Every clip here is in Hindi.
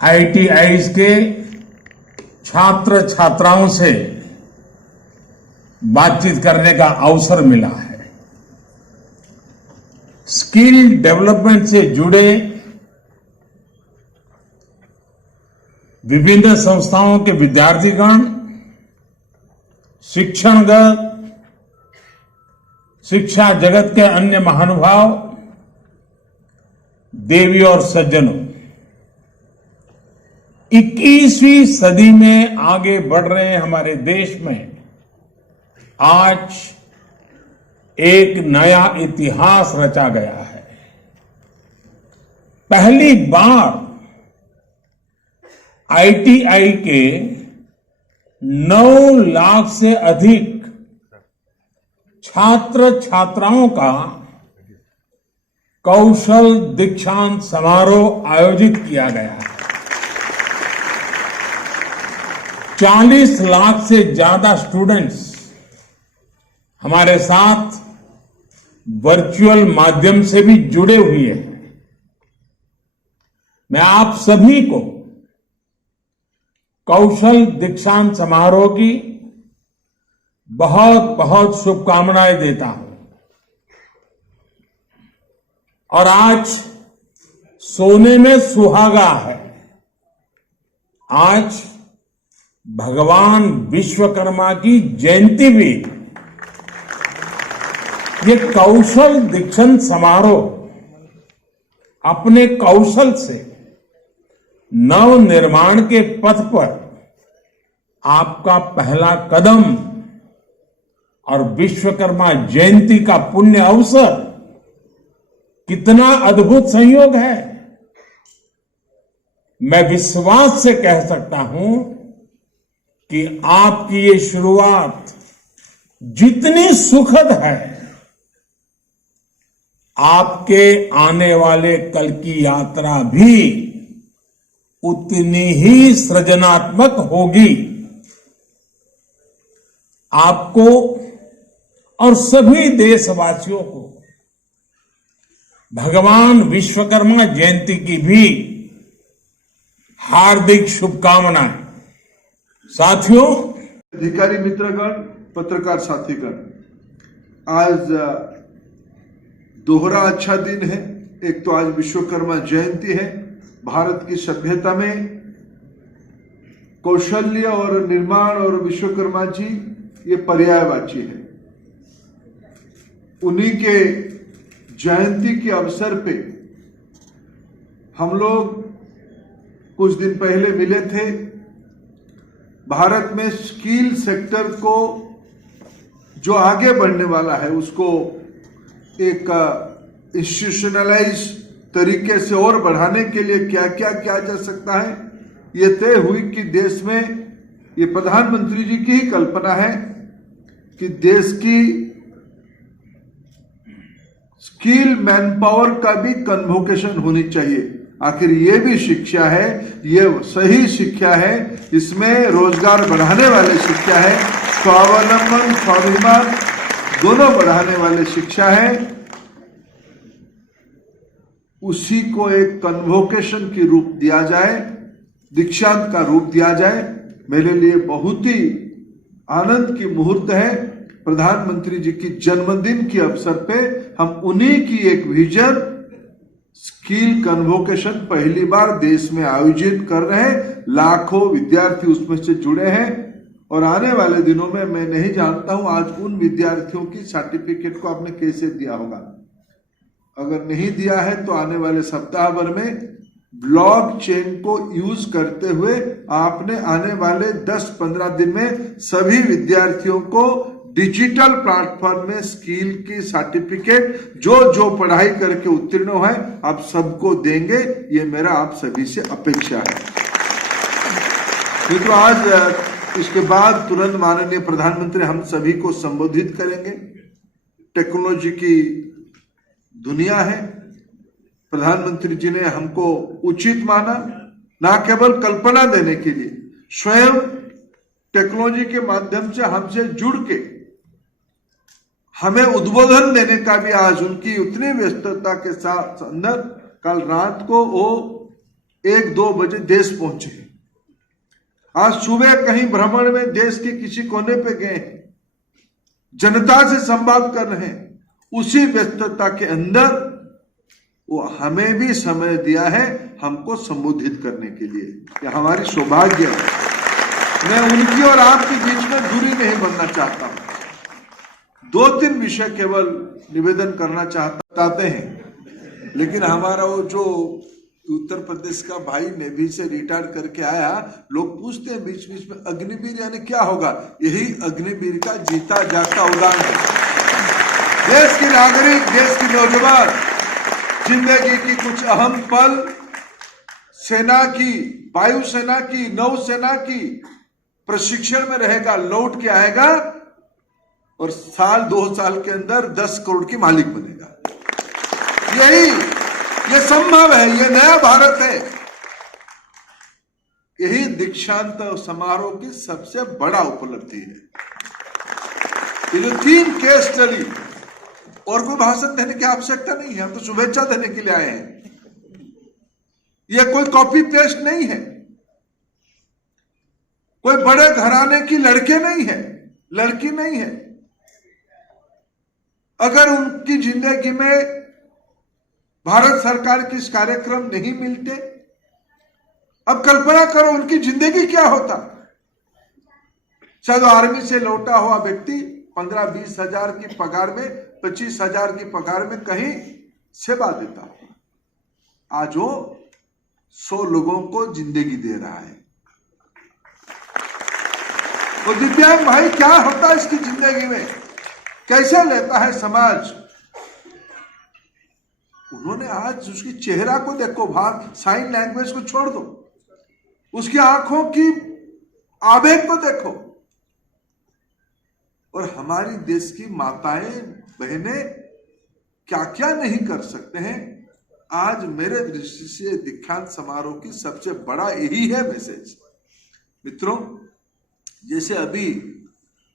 आईटीआईज के छात्र छात्राओं से बातचीत करने का अवसर मिला है। स्किल डेवलपमेंट से जुड़े विभिन्न संस्थाओं के विद्यार्थीगण, शिक्षणगत, शिक्षा जगत के अन्य महानुभाव, देवी और सज्जनों, 21वीं सदी में आगे बढ़ रहे हमारे देश में आज एक नया इतिहास रचा गया है। पहली बार आईटीआई के 9 लाख से अधिक छात्र छात्राओं का कौशल दीक्षांत समारोह आयोजित किया गया है। 40 लाख से ज्यादा स्टूडेंट्स हमारे साथ वर्चुअल माध्यम से भी जुड़े हुए हैं। मैं आप सभी को कौशल दीक्षांत समारोह की बहुत बहुत शुभकामनाएं देता हूं। और आज सोने में सुहागा है। आज भगवान विश्वकर्मा की जयंती भी। ये कौशल दीक्षांत समारोह अपने कौशल से नव निर्माण के पथ पर आपका पहला कदम और विश्वकर्मा जयंती का पुण्य अवसर कितना अद्भुत संयोग है। मैं विश्वास से कह सकता हूं कि आपकी ये शुरुआत जितनी सुखद है, आपके आने वाले कल की यात्रा भी उतनी ही सृजनात्मक होगी। आपको और सभी देशवासियों को भगवान विश्वकर्मा जयंती की भी हार्दिक शुभकामनाएं। साथियों, अधिकारी मित्रगण, पत्रकार साथीगण, आज दोहरा अच्छा दिन है। एक तो आज विश्वकर्मा जयंती है। भारत की सभ्यता में कौशल्य और निर्माण और विश्वकर्मा जी ये पर्यायवाची है। उन्हीं के जयंती के अवसर पे हम लोग कुछ दिन पहले मिले थे। भारत में स्किल सेक्टर को जो आगे बढ़ने वाला है उसको एक इंस्टीट्यूशनलाइज तरीके से और बढ़ाने के लिए क्या क्या किया जा सकता है, ये तय हुई कि देश में, ये प्रधानमंत्री जी की ही कल्पना है कि देश की स्किल मैन पावर का भी कन्वोकेशन होनी चाहिए। आखिर ये भी शिक्षा है, ये सही शिक्षा है, इसमें रोजगार बढ़ाने वाली शिक्षा है, स्वावलंबन स्वाभिमान दोनों बढ़ाने वाली शिक्षा है। उसी को एक कन्वोकेशन की रूप दिया जाए, दीक्षांत का रूप दिया जाए। मेरे लिए बहुत ही आनंद की मुहूर्त है। प्रधानमंत्री जी की जन्मदिन के अवसर पे हम उन्हीं की एक विजन स्किल कन्वोकेशन पहली बार देश में आयोजित कर रहे हैं। लाखों विद्यार्थी उसमें से जुड़े हैं और आने वाले दिनों में मैं नहीं जानता हूं आज उन विद्यार्थियों की सर्टिफिकेट को आपने कैसे दिया होगा। अगर नहीं दिया है तो आने वाले सप्ताह भर में ब्लॉकचेन को यूज करते हुए आपने आने वाले 10-15 दिन में सभी विद्यार्थियों को डिजिटल प्लेटफॉर्म में स्किल की सर्टिफिकेट जो पढ़ाई करके उत्तीर्ण है आप सबको देंगे। ये मेरा आप सभी से अपेक्षा है। तो आज इसके बाद तुरंत माननीय प्रधानमंत्री हम सभी को संबोधित करेंगे। टेक्नोलॉजी की दुनिया है। प्रधानमंत्री जी ने हमको उचित माना, ना केवल कल्पना देने के लिए, स्वयं टेक्नोलॉजी के माध्यम से हमसे जुड़ के हमें उद्बोधन देने का भी आज उनकी उतनी व्यस्तता के साथ अंदर कल रात को वो 1-2 बजे देश पहुंचे। आज सुबह कहीं भ्रमण में देश के किसी कोने पे गए, जनता से संवाद कर रहे हैं। उसी व्यस्तता के अंदर वो हमें भी समय दिया है हमको संबोधित करने के लिए। यह हमारी सौभाग्य है। मैं उनकी और आपके बीच में दूरी नहीं बनना चाहता हूं। 2-3 विषय केवल निवेदन करना चाहते हैं। लेकिन हमारा वो जो उत्तर प्रदेश का भाई नेवी से रिटायर करके आया, लोग पूछते हैं बीच बीच में अग्निवीर यानी क्या होगा। यही अग्निवीर का जीता जागता उदाहरण है। देश के नागरिक, देश के नौजवान जिंदगी की कुछ अहम पल सेना की, वायुसेना की, नौसेना की प्रशिक्षण में रहेगा, लौट के आएगा और 1-2 साल के अंदर 10 करोड़ की मालिक बनेगा। ये संभव है। ये नया भारत है। यही दीक्षांत समारोह की सबसे बड़ा उपलब्धि है। ये जो 3 केस स्टडी, और कोई भाषण देने की आवश्यकता नहीं है। हम तो शुभेच्छा देने के लिए आए हैं। यह कोई कॉपी पेस्ट नहीं है। कोई बड़े घराने की लड़के नहीं है, लड़की नहीं है। अगर उनकी जिंदगी में भारत सरकार के इस कार्यक्रम नहीं मिलते, अब कल्पना करो उनकी जिंदगी क्या होता। शायद आर्मी से लौटा हुआ व्यक्ति 15-20 हजार की पगार में, 25 हजार की पगार में कहीं सेवा देता। आज वो 100 लोगों को जिंदगी दे रहा है। तो दिव्यांग भाई क्या होता है इसकी जिंदगी में, कैसे लेता है समाज। उन्होंने आज उसकी चेहरा को देखो, भाव साइन लैंग्वेज को छोड़ दो, उसकी आंखों की आवेग को देखो। और हमारी देश की माताएं बहनें क्या क्या नहीं कर सकते हैं। आज मेरे दृष्टि से दीक्षांत समारोह की सबसे बड़ा यही है मैसेज। मित्रों, जैसे अभी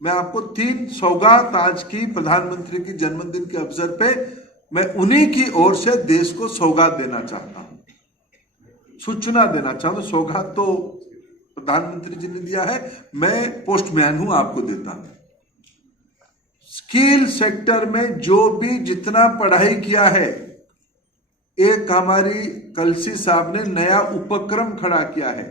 मैं आपको 3 सौगात आज की प्रधानमंत्री की जन्मदिन के अवसर पे मैं उन्हीं की ओर से देश को सौगात देना चाहता हूं, सूचना देना चाहता हूं। सौगात तो प्रधानमंत्री जी ने दिया है, मैं पोस्टमैन हूं, आपको देता हूं। स्किल सेक्टर में जो भी जितना पढ़ाई किया है, एक हमारी कलसी साहब ने नया उपक्रम खड़ा किया है।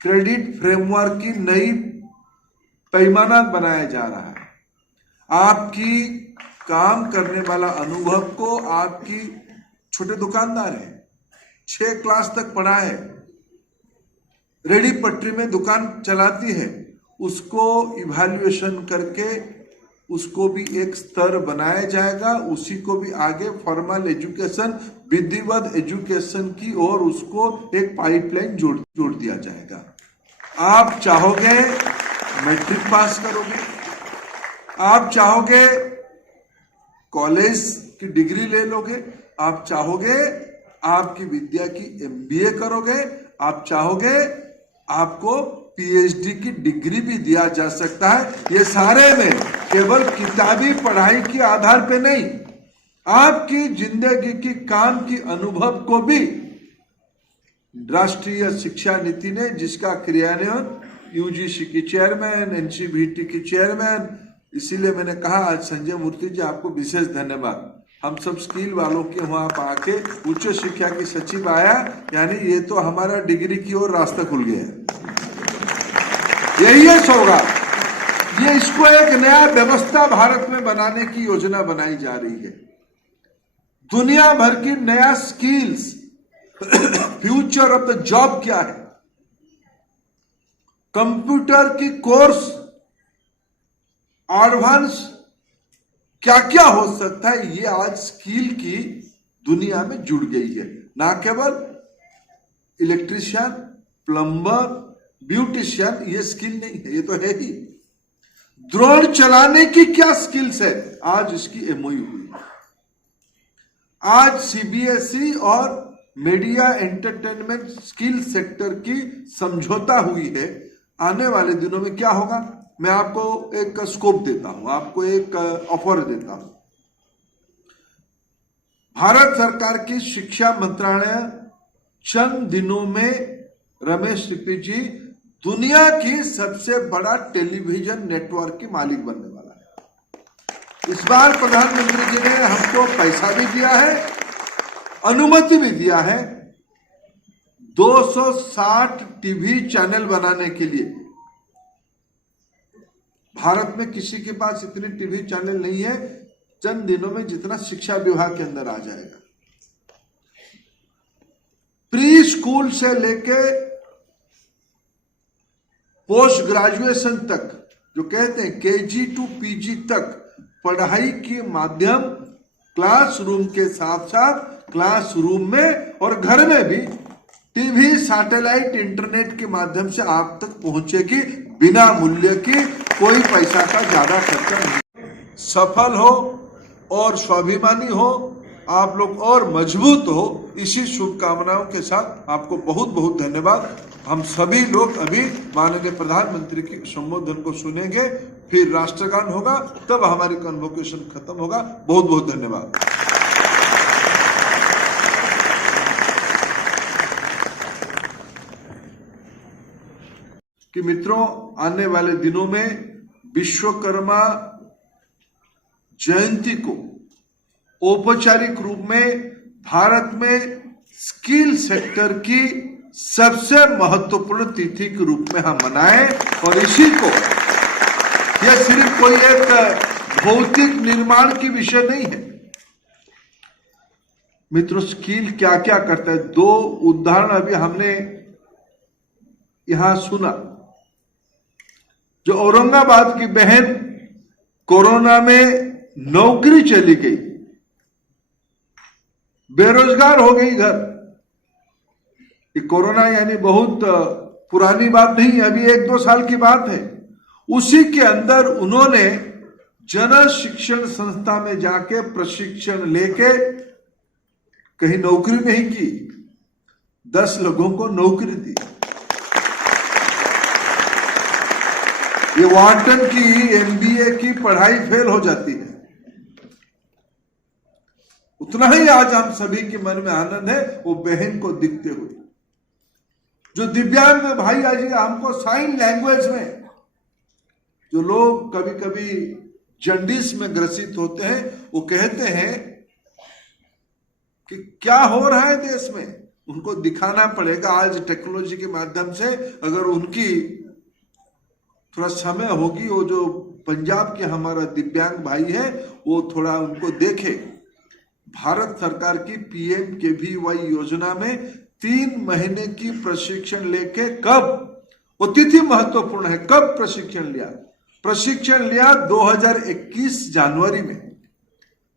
क्रेडिट फ्रेमवर्क की नई पैमाना बनाया जा रहा है। आपकी काम करने वाला अनुभव को, आपकी छोटे दुकानदार है, 6 क्लास तक पढ़ा है, रेडी पटरी में दुकान चलाती है, उसको इवैल्यूएशन करके उसको भी एक स्तर बनाया जाएगा। उसी को भी आगे फॉर्मल एजुकेशन, विधिवत एजुकेशन की ओर उसको एक पाइपलाइन जोड़ दिया जाएगा। आप चाहोगे मैट्रिक पास करोगे, आप चाहोगे कॉलेज की डिग्री ले लोगे, आप चाहोगे आपकी विद्या की MBA करोगे, आप चाहोगे आपको PhD की डिग्री भी दिया जा सकता है। ये सारे में केवल किताबी पढ़ाई के आधार पे नहीं, आपकी जिंदगी की काम की अनुभव को भी राष्ट्रीय शिक्षा नीति ने, जिसका क्रियान्वयन UGC की चेयरमैन, NCVT की चेयरमैन, इसीलिए मैंने कहा आज संजय मूर्ति जी आपको विशेष धन्यवाद। हम सब स्किल वालों के वहां पर आके उच्च शिक्षा की सचिव आया, यानी ये तो हमारा डिग्री की ओर रास्ता खुल गया। यही है सौगात। ये इसको एक नया व्यवस्था भारत में बनाने की योजना बनाई जा रही है। दुनिया भर की नया skills, future of the job क्या है, कंप्यूटर की कोर्स, एडवांस क्या क्या हो सकता है, ये आज स्किल की दुनिया में जुड़ गई है। ना केवल इलेक्ट्रिशियन, प्लम्बर, ब्यूटिशियन, ये स्किल नहीं है, ये तो है ही। ड्रोन चलाने की क्या स्किल्स है, आज इसकी MOU हुई। आज CBSE और मीडिया एंटरटेनमेंट स्किल सेक्टर की समझौता हुई है। आने वाले दिनों में क्या होगा, मैं आपको एक स्कोप देता हूं, आपको एक ऑफर देता हूं। भारत सरकार की शिक्षा मंत्रालय चंद दिनों में रमेश सिप्पी जी दुनिया की सबसे बड़ा टेलीविजन नेटवर्क की मालिक बनने वाला है। इस बार प्रधानमंत्री जी ने हमको पैसा भी दिया है, अनुमति भी दिया है 260 टीवी चैनल बनाने के लिए। भारत में किसी के पास इतने टीवी चैनल नहीं है चंद दिनों में जितना शिक्षा विभाग के अंदर आ जाएगा। प्री स्कूल से लेके पोस्ट ग्रेजुएशन तक, जो कहते हैं केजी टू पीजी तक, पढ़ाई के माध्यम क्लासरूम के साथ साथ क्लासरूम में और घर में भी टीवी, सैटेलाइट, इंटरनेट के माध्यम से आप तक पहुंचेगी बिना मूल्य की, कोई पैसा का ज्यादा खर्चा नहीं। सफल हो और स्वाभिमानी हो आप लोग और मजबूत हो, इसी शुभकामनाओं के साथ आपको बहुत बहुत धन्यवाद। हम सभी लोग अभी माननीय प्रधानमंत्री की संबोधन को सुनेंगे, फिर राष्ट्रगान होगा, तब हमारी कन्वोकेशन खत्म होगा। बहुत बहुत धन्यवाद। कि मित्रों, आने वाले दिनों में विश्वकर्मा जयंती को औपचारिक रूप में भारत में स्किल सेक्टर की सबसे महत्वपूर्ण तिथि के रूप में हम मनाएं, और इसी को यह सिर्फ कोई एक भौतिक निर्माण की विषय नहीं है। मित्रों, स्किल क्या क्या करता है, दो उदाहरण अभी हमने यहां सुना। जो औरंगाबाद की बहन कोरोना में नौकरी चली गई, बेरोजगार हो गई घर। ये कोरोना यानी बहुत पुरानी बात नहीं, अभी 1-2 साल की बात है। उसी के अंदर उन्होंने जन शिक्षण संस्था में जाके प्रशिक्षण लेके कहीं नौकरी नहीं की, 10 लोगों को नौकरी दी। ये वार्टन की एमबीए की पढ़ाई फेल हो जाती है, उतना ही आज हम सभी के मन में आनंद है वो बहन को दिखते हुए। जो दिव्यांग भाई आज हमको साइन लैंग्वेज में, जो लोग कभी कभी जंडिस में ग्रसित होते हैं, वो कहते हैं कि क्या हो रहा है देश में, उनको दिखाना पड़ेगा। आज टेक्नोलॉजी के माध्यम से अगर उनकी थोड़ा समय होगी, वो जो पंजाब के हमारा दिव्यांग भाई है वो थोड़ा उनको देखे। भारत सरकार की PMKVY योजना में 3 महीने की प्रशिक्षण लेके, कब, वो तिथि महत्वपूर्ण है, कब प्रशिक्षण लिया? प्रशिक्षण लिया 2021 जनवरी में।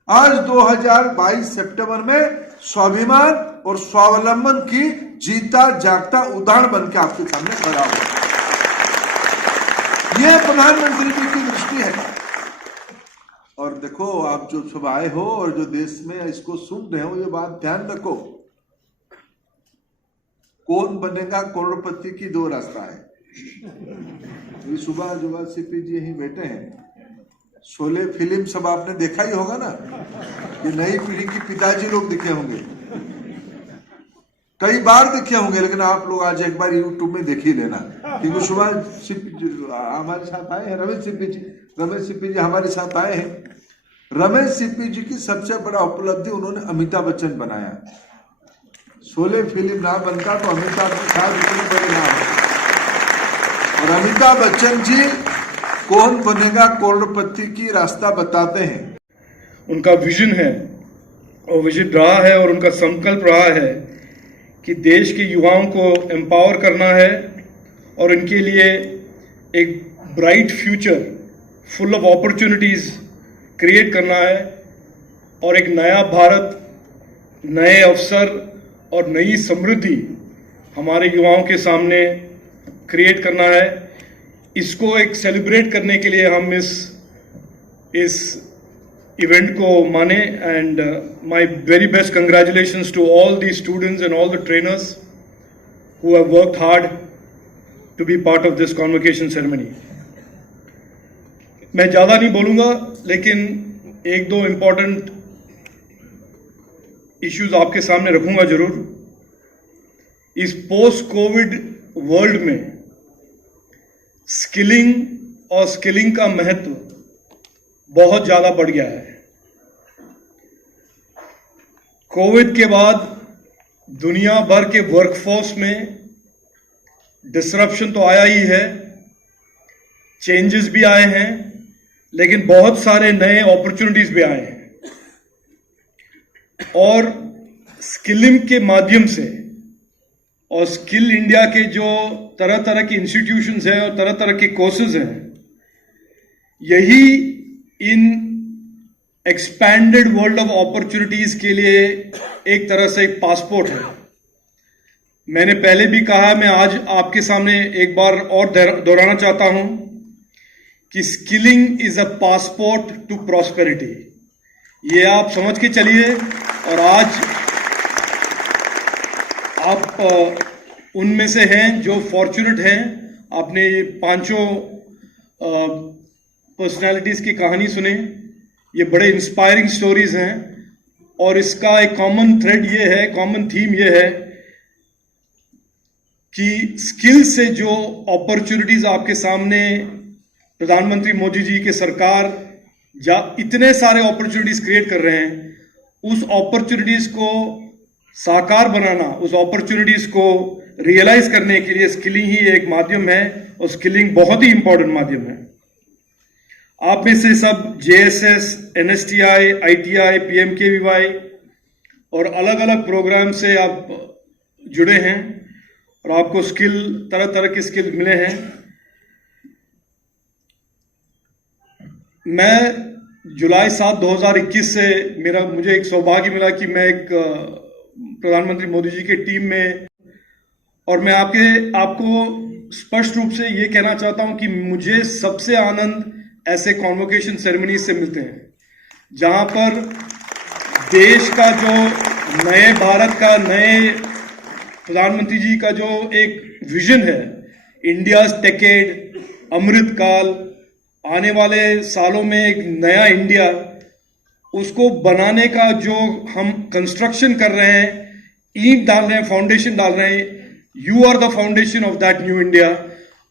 आज 2022 सितंबर में स्वाभिमान और स्वावलंबन की जीता जागता उदाहरण बनकर आपके सामने खड़ा हुआ। यह प्रधानमंत्री जी की दृष्टि है। और देखो, आप जो सब आए हो और जो देश में इसको सुन रहे हो, ये बात ध्यान रखो, कौन बनेगा करोड़पति की 2 रास्ता है। ये सुबह जो सीपी जी यहीं बैठे हैं, शोले फिल्म सब आपने देखा ही होगा ना। ये नई पीढ़ी की पिताजी लोग दिखे होंगे, कई बार देखे होंगे, लेकिन आप लोग आज एक बार यूट्यूब में देख ही लेना। क्योंकि सुबह हमारे साथ आए हैं रमेश सिप्पी जी हमारे साथ आए हैं। रमेश सिप्पी जी की सबसे बड़ा उपलब्धि, उन्होंने अमिताभ बच्चन बनाया। शोले फिल्म ना बनता तो अमिताभ जी शायद इतने बड़े ना हो। और अमिताभ बच्चन जी कौन बनेगा करोड़पति की रास्ता बताते हैं। उनका विजन है और विजन रहा है और उनका संकल्प रहा है कि देश के युवाओं को एम्पावर करना है और इनके लिए एक bright future full of opportunities create करना है और एक नया भारत, नए अवसर और नई समृद्धि हमारे युवाओं के सामने क्रिएट करना है। इसको एक सेलिब्रेट करने के लिए हम इस इवेंट को माने। And my very best congratulations to all the students and all the trainers who have worked hard to be part of this convocation ceremony. मैं ज़्यादा नहीं बोलूँगा, लेकिन 1-2 इम्पॉर्टेंट इश्यूज आपके सामने रखूंगा जरूर। इस पोस्ट कोविड वर्ल्ड में स्किलिंग और स्किलिंग का महत्व बहुत ज्यादा बढ़ गया है। कोविड के बाद दुनिया भर के वर्कफोर्स में डिसरप्शन तो आया ही है, चेंजेस भी आए हैं, लेकिन बहुत सारे नए अपॉर्चुनिटीज भी आए हैं। और स्किलिंग के माध्यम से और स्किल इंडिया के जो तरह तरह के इंस्टीट्यूशंस हैं और तरह तरह के कोर्सेज हैं, यही इन एक्सपैंडेड वर्ल्ड ऑफ अपॉर्चुनिटीज के लिए एक तरह से एक पासपोर्ट है। मैंने पहले भी कहा, मैं आज आपके सामने एक बार और दोहराना चाहता हूं कि skilling is a passport to prosperity. ये आप समझ के चलिए। और आज आप उनमें से हैं जो फॉर्चुनेट हैं। आपने ये पांचों पर्सनालिटीज की कहानी सुने, ये बड़े इंस्पायरिंग स्टोरीज हैं। और इसका एक कॉमन थ्रेड ये है, कॉमन थीम ये है कि स्किल से जो अपॉर्चुनिटीज आपके सामने प्रधानमंत्री मोदी जी की सरकार इतने सारे अपॉर्चुनिटीज क्रिएट कर रहे हैं, उस अपॉर्चुनिटीज को साकार बनाना, उस अपॉर्चुनिटीज को रियलाइज करने के लिए स्किलिंग ही एक माध्यम है। और स्किलिंग बहुत ही इंपॉर्टेंट माध्यम है। आप में से सब JSS, NSTI, ITI, PMKVY और अलग अलग प्रोग्राम से आप जुड़े हैं और आपको स्किल, तरह तरह के स्किल मिले हैं। मैं जुलाई 7, 2021 से मुझे एक सौभाग्य मिला कि मैं एक प्रधानमंत्री मोदी जी के टीम में, और मैं आपको स्पष्ट रूप से ये कहना चाहता हूं कि मुझे सबसे आनंद ऐसे कॉन्वोकेशन सेरेमनी से मिलते हैं जहां पर देश का जो नए भारत का, नए प्रधानमंत्री जी का जो एक विजन है, इंडियाज डेकेड, अमृत काल, आने वाले सालों में एक नया इंडिया, उसको बनाने का जो हम कंस्ट्रक्शन कर रहे हैं, ईंट डाल रहे हैं, फाउंडेशन डाल रहे हैं। You are the foundation of that new India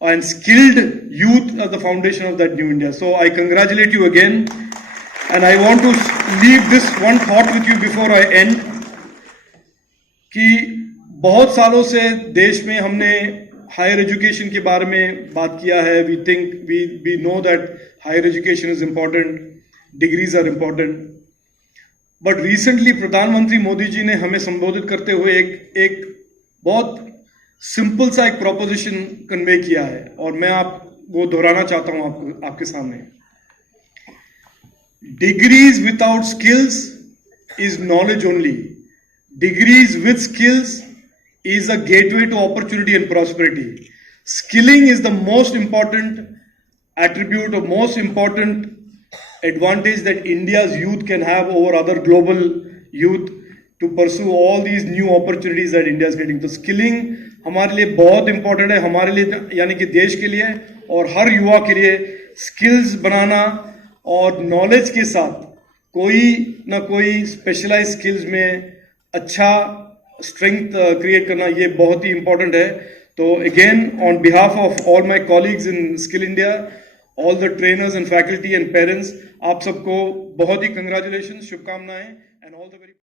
and skilled youth are the foundation of that new India. So I congratulate you again, and I want to leave this one thought with you before I end कि बहुत सालों से देश में हमने हायर एजुकेशन के बारे में बात किया है। we know that higher education is important, degrees are important, but recently प्रधानमंत्री मोदी जी ने हमें संबोधित करते हुए एक बहुत सिंपल सा एक प्रोपोजिशन कन्वे किया है, और मैं वो दोहराना चाहता हूं आपके सामने। Degrees without skills is knowledge only, degrees with skills is a gateway to opportunity and prosperity. Skilling is the most important attribute or most important advantage that India's youth can have over other global youth to pursue all these new opportunities that India is getting. तो स्किलिंग हमारे लिए बहुत इंपॉर्टेंट है, हमारे लिए यानी कि देश के लिए और हर युवा के लिए। स्किल्स बनाना और नॉलेज के साथ कोई ना कोई स्पेशलाइज स्किल्स में अच्छा स्ट्रेंथ क्रिएट करना, ये बहुत ही इंपॉर्टेंट है। तो again on behalf of all my colleagues in skill India, all the trainers and faculty and parents, आप सबको बहुत ही कंग्रेचुलेशन, शुभकामनाएं एंड ऑल द वेरी